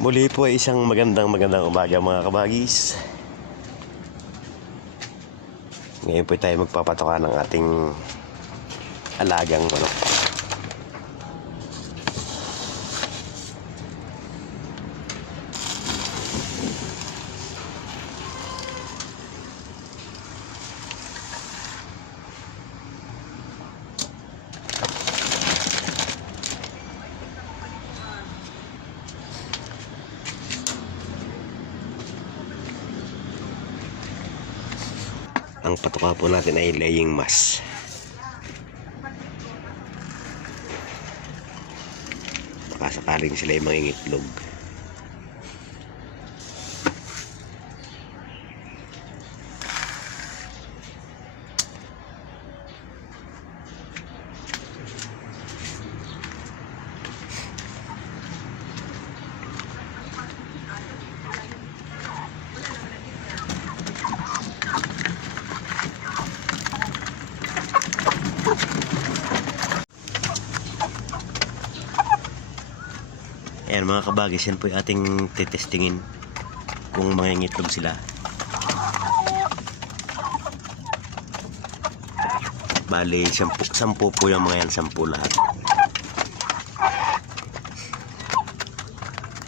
Muli po ay isang magandang umaga mga kabagis. Ngayon po tayo magpapatoka ng ating alagang manok. Ang patoka po natin ay laying mass. Baka sakaling sila ay mangingitlog. Ayan mga kabagis, yan po yung ating titestingin kung mangingitlog sila. Bali, 10 po yung mga yan, 10 lahat.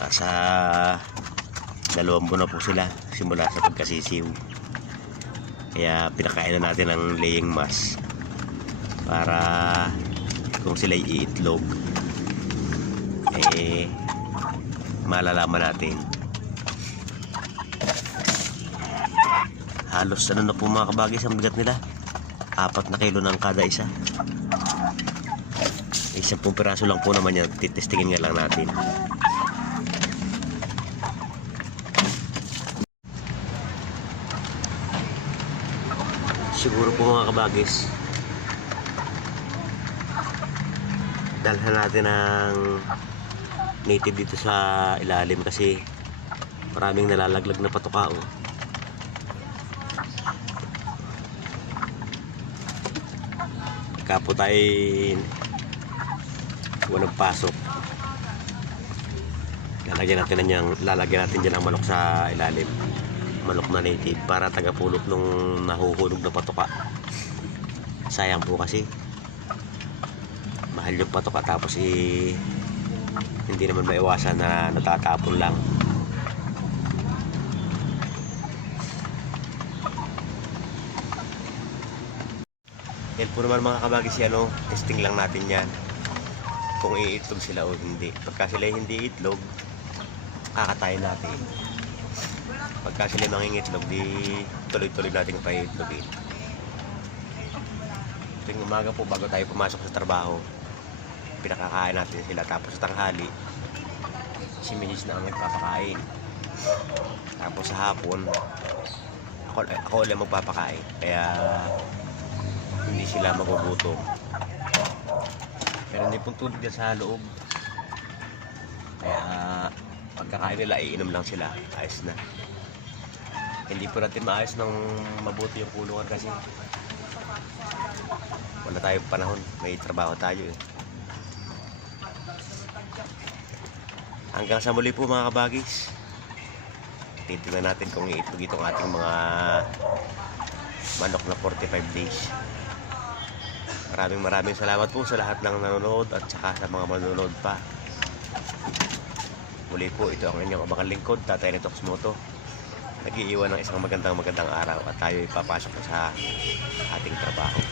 Sa 2 buwan na po sila simula sa pagkasisiw. Kaya pinakain na natin ang laying mass para kung sila iitlog malalaman natin. Halos ano na po mga kabagis ang bigat nila, 4 na kilo ng kada isa. 10 piraso lang po naman yan, titestingin nga lang natin. Siguro po mga kabagis, dalhan natin ng native dito sa ilalim kasi maraming nalalaglag na patoka. Kapo tayo walang pasok, lalagyan natin dyan ang manok sa ilalim, manok na native para tagapulot nung nahuhulog na patoka. Sayang po kasi mahal yung patoka, tapos hindi naman maiwasan na natatapon lang. Yan po naman mga kabagis, testing lang natin yan kung iitlog sila o hindi. Pagka sila hindi itlog, kakatayin natin. Pagka sila mangingitlog, di tuloy-tuloy natin pa-itlogin. Tuwing umaga po bago tayo pumasok sa trabaho, pinakakain natin sila, tapos sa tanghali si Minis na ang nagpapakain, tapos sa hapon ako ulit magpapakain, kaya hindi sila magugutom. Pero hindi pong tubig dyan sa loob, kaya pagkakain nila iinom lang sila, ayos na. Hindi po natin maayos ng mabuti yung kulungan kasi wala tayong panahon, may trabaho tayo Hanggang sa muli po mga kabagis, titignan natin kung iitlog itong ating mga manok na 45 days. Maraming salamat po sa lahat ng nanonood at saka sa mga manonood pa. Muli po, ito ang inyong abang lingkod, Tatay Netox Moto. Nag-iiwan ng isang magandang araw at tayo ipapasok na sa ating trabaho.